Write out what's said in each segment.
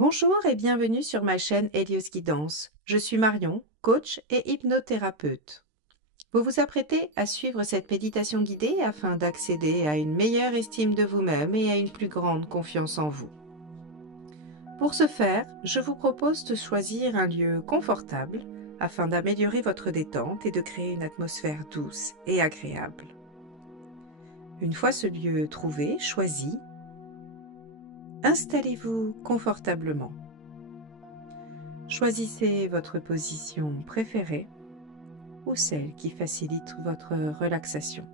Bonjour et bienvenue sur ma chaîne Helios Guidance. Je suis Marion, coach et hypnothérapeute. Vous vous apprêtez à suivre cette méditation guidée afin d'accéder à une meilleure estime de vous-même et à une plus grande confiance en vous. Pour ce faire, je vous propose de choisir un lieu confortable afin d'améliorer votre détente et de créer une atmosphère douce et agréable. Une fois ce lieu trouvé, choisi, installez-vous confortablement. Choisissez votre position préférée ou celle qui facilite votre relaxation.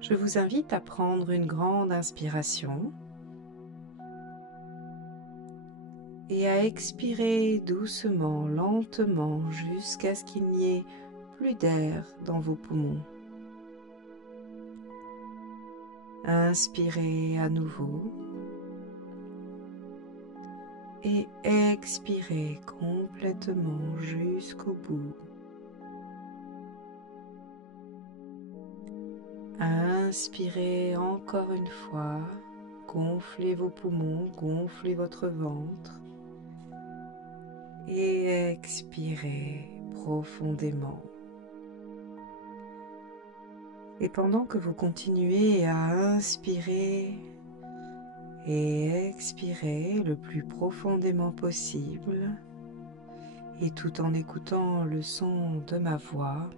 Je vous invite à prendre une grande inspiration et à expirer doucement, lentement, jusqu'à ce qu'il n'y ait plus d'air dans vos poumons. Inspirez à nouveau et expirez complètement jusqu'au bout. Inspirez encore une fois, gonflez vos poumons, gonflez votre ventre et expirez profondément. Et pendant que vous continuez à inspirer et expirer le plus profondément possible, et tout en écoutant le son de ma voix,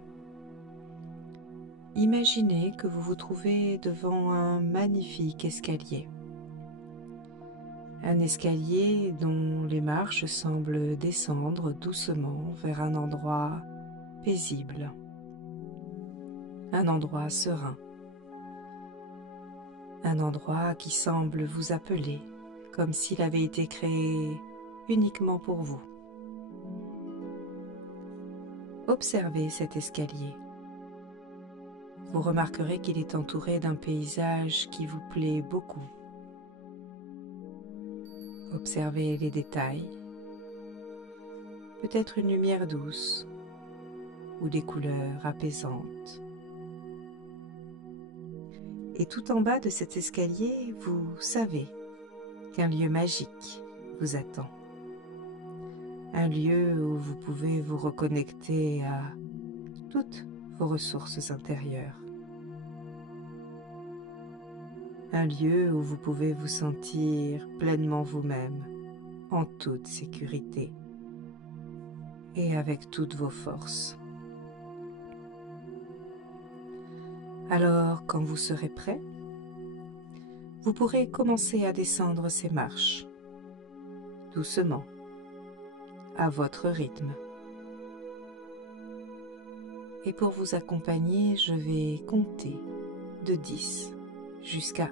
imaginez que vous vous trouvez devant un magnifique escalier. Un escalier dont les marches semblent descendre doucement vers un endroit paisible, un endroit serein, un endroit qui semble vous appeler comme s'il avait été créé uniquement pour vous. Observez cet escalier. Vous remarquerez qu'il est entouré d'un paysage qui vous plaît beaucoup. Observez les détails, peut-être une lumière douce ou des couleurs apaisantes. Et tout en bas de cet escalier, vous savez qu'un lieu magique vous attend. Un lieu où vous pouvez vous reconnecter à toutes vos ressources intérieures. Un lieu où vous pouvez vous sentir pleinement vous-même, en toute sécurité et avec toutes vos forces. Alors, quand vous serez prêt, vous pourrez commencer à descendre ces marches, doucement, à votre rythme. Et pour vous accompagner, je vais compter de 10 jusqu'à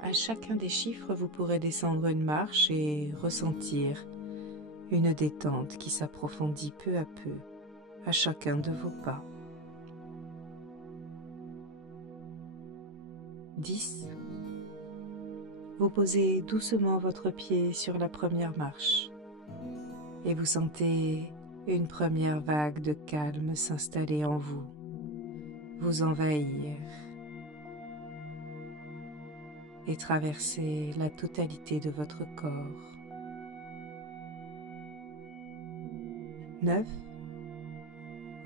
1. À chacun des chiffres, vous pourrez descendre une marche et ressentir une détente qui s'approfondit peu à peu à chacun de vos pas. 10. Vous posez doucement votre pied sur la première marche et vous sentez une première vague de calme s'installer en vous, vous envahir et traverser la totalité de votre corps. 9.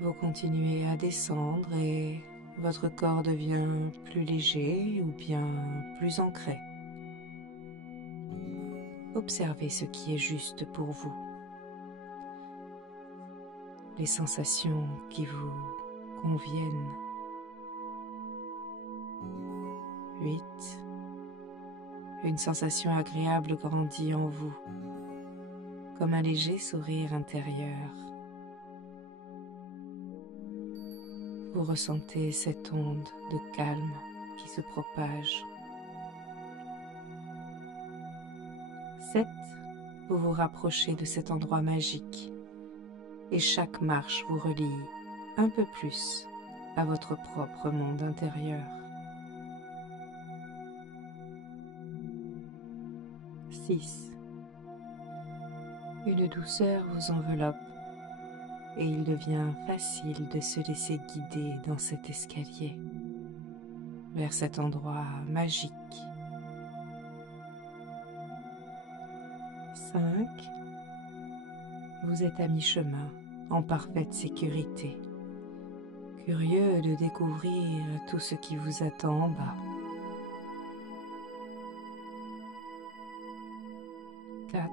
Vous continuez à descendre et votre corps devient plus léger ou bien plus ancré. Observez ce qui est juste pour vous, les sensations qui vous conviennent. 8. Une sensation agréable grandit en vous, comme un léger sourire intérieur. Vous ressentez cette onde de calme qui se propage. 7. Vous vous rapprochez de cet endroit magique et chaque marche vous relie un peu plus à votre propre monde intérieur. 6. Une douceur vous enveloppe et il devient facile de se laisser guider dans cet escalier vers cet endroit magique. 5. Vous êtes à mi-chemin, en parfaite sécurité, curieux de découvrir tout ce qui vous attend en bas. 4.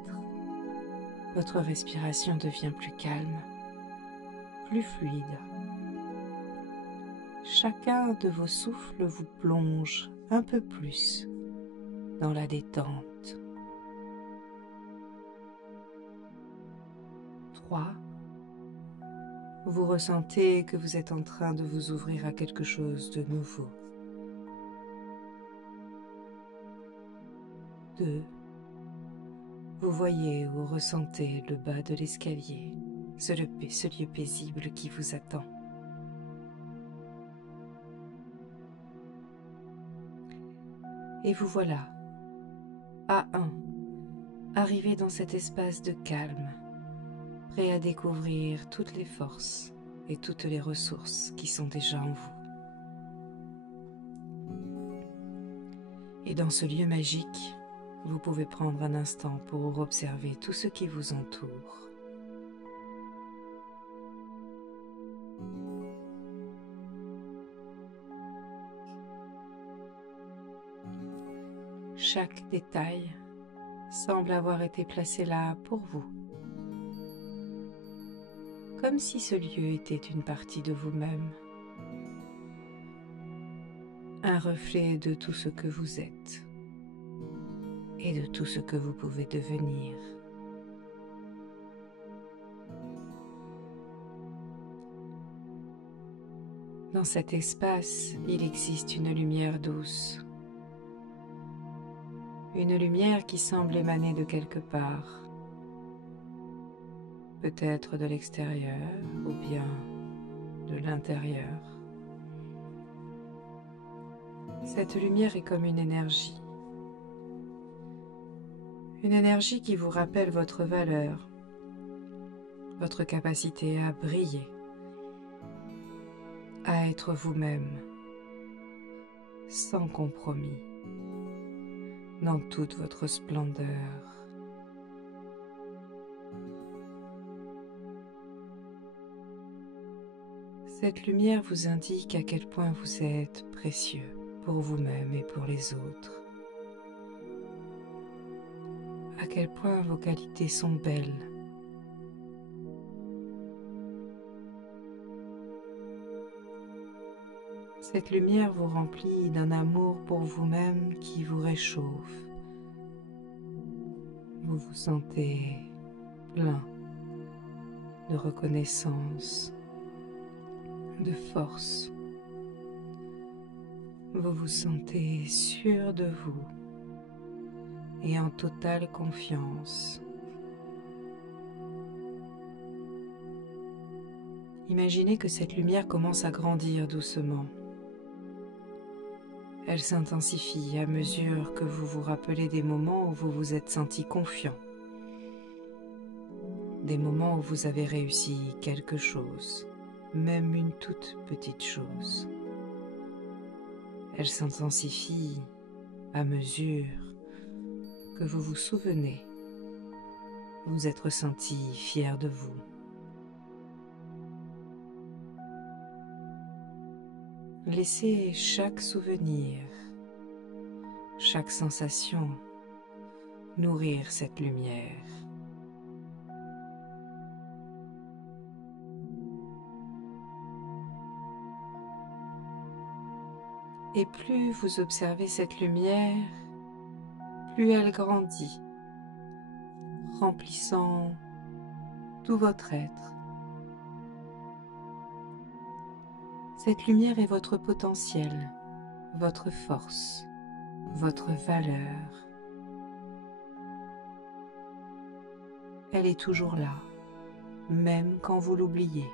Votre respiration devient plus calme, plus fluide. Chacun de vos souffles vous plonge un peu plus dans la détente. 3. Vous ressentez que vous êtes en train de vous ouvrir à quelque chose de nouveau. 2. Vous voyez ou ressentez le bas de l'escalier, ce lieu paisible qui vous attend. Et vous voilà, à 1, arrivé dans cet espace de calme, prêt à découvrir toutes les forces et toutes les ressources qui sont déjà en vous. Et dans ce lieu magique, vous pouvez prendre un instant pour observer tout ce qui vous entoure. Chaque détail semble avoir été placé là pour vous, comme si ce lieu était une partie de vous-même, un reflet de tout ce que vous êtes et de tout ce que vous pouvez devenir. Dans cet espace, il existe une lumière douce, une lumière qui semble émaner de quelque part, peut-être de l'extérieur ou bien de l'intérieur. Cette lumière est comme une énergie qui vous rappelle votre valeur, votre capacité à briller, à être vous-même, sans compromis, dans toute votre splendeur. Cette lumière vous indique à quel point vous êtes précieux pour vous-même et pour les autres, à quel point vos qualités sont belles. Cette lumière vous remplit d'un amour pour vous-même qui vous réchauffe. Vous vous sentez plein de reconnaissance, de force. Vous vous sentez sûr de vous et en totale confiance. Imaginez que cette lumière commence à grandir doucement. Elle s'intensifie à mesure que vous vous rappelez des moments où vous vous êtes senti confiant, des moments où vous avez réussi quelque chose, même une toute petite chose. Elle s'intensifie à mesure que vous vous souvenez vous être senti fier de vous. Laissez chaque souvenir, chaque sensation nourrir cette lumière. Et plus vous observez cette lumière, plus elle grandit, remplissant tout votre être. Cette lumière est votre potentiel, votre force, votre valeur. Elle est toujours là, même quand vous l'oubliez.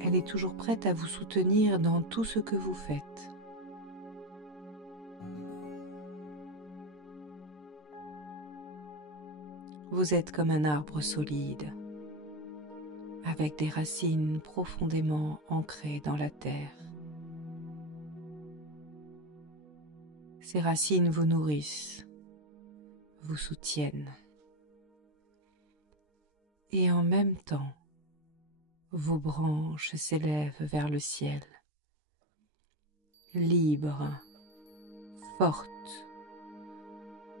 Elle est toujours prête à vous soutenir dans tout ce que vous faites. Vous êtes comme un arbre solide, avec des racines profondément ancrées dans la terre. Ces racines vous nourrissent, vous soutiennent et en même temps, vos branches s'élèvent vers le ciel, libres, fortes,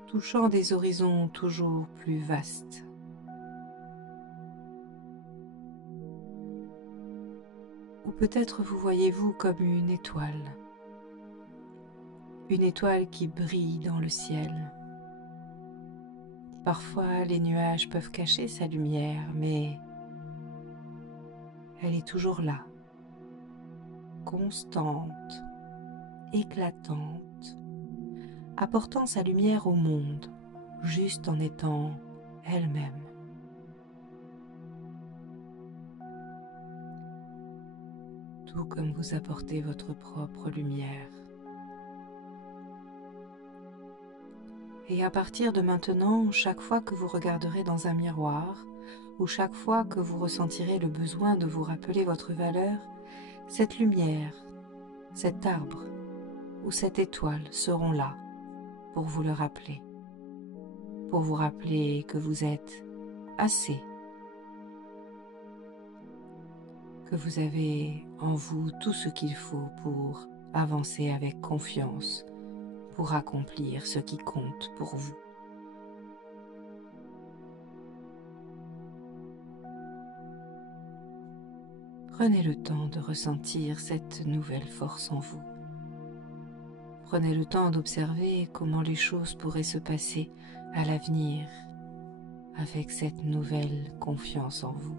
touchant des horizons toujours plus vastes. Ou peut-être vous voyez-vous comme une étoile qui brille dans le ciel. Parfois, les nuages peuvent cacher sa lumière, mais elle est toujours là, constante, éclatante, apportant sa lumière au monde, juste en étant elle-même. Tout comme vous apportez votre propre lumière. Et à partir de maintenant, chaque fois que vous regarderez dans un miroir, ou chaque fois que vous ressentirez le besoin de vous rappeler votre valeur, cette lumière, cet arbre ou cette étoile seront là pour vous le rappeler, pour vous rappeler que vous êtes assez, que vous avez en vous tout ce qu'il faut pour avancer avec confiance, pour accomplir ce qui compte pour vous. Prenez le temps de ressentir cette nouvelle force en vous. Prenez le temps d'observer comment les choses pourraient se passer à l'avenir avec cette nouvelle confiance en vous.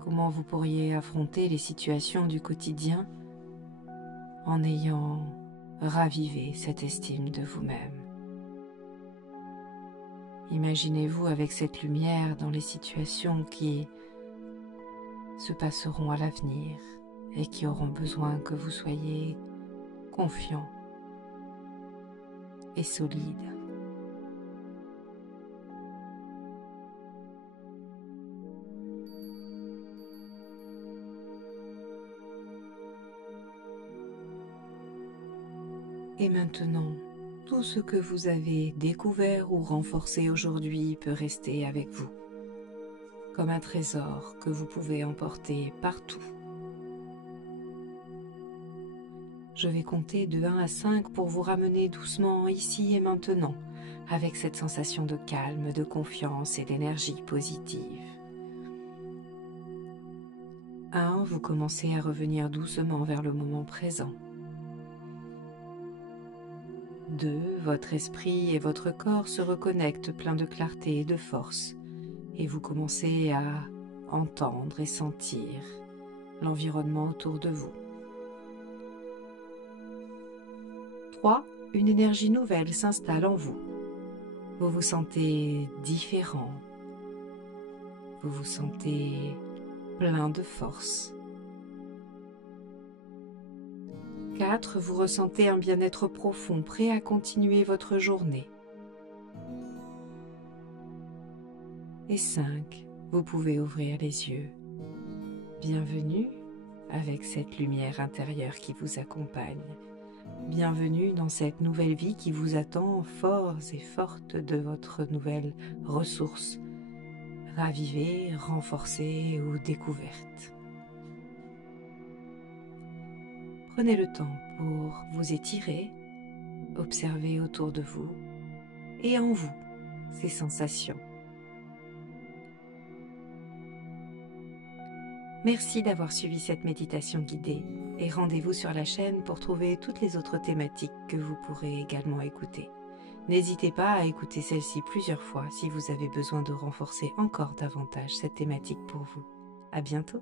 Comment vous pourriez affronter les situations du quotidien en ayant ravivé cette estime de vous-même. Imaginez-vous avec cette lumière dans les situations qui se passeront à l'avenir et qui auront besoin que vous soyez confiant et solide. Et maintenant, tout ce que vous avez découvert ou renforcé aujourd'hui peut rester avec vous, comme un trésor que vous pouvez emporter partout. Je vais compter de 1 à 5 pour vous ramener doucement ici et maintenant, avec cette sensation de calme, de confiance et d'énergie positive. 1, vous commencez à revenir doucement vers le moment présent. 2, votre esprit et votre corps se reconnectent plein de clarté et de force, et vous commencez à entendre et sentir l'environnement autour de vous. 3, une énergie nouvelle s'installe en vous. Vous vous sentez différent, vous vous sentez plein de force. 4, vous ressentez un bien-être profond, prêt à continuer votre journée. Et 5, vous pouvez ouvrir les yeux. Bienvenue avec cette lumière intérieure qui vous accompagne. Bienvenue dans cette nouvelle vie qui vous attend forts et forte de votre nouvelle ressource, ravivée, renforcée ou découverte. Prenez le temps pour vous étirer, observer autour de vous et en vous ces sensations. Merci d'avoir suivi cette méditation guidée et rendez-vous sur la chaîne pour trouver toutes les autres thématiques que vous pourrez également écouter. N'hésitez pas à écouter celle-ci plusieurs fois si vous avez besoin de renforcer encore davantage cette thématique pour vous. À bientôt!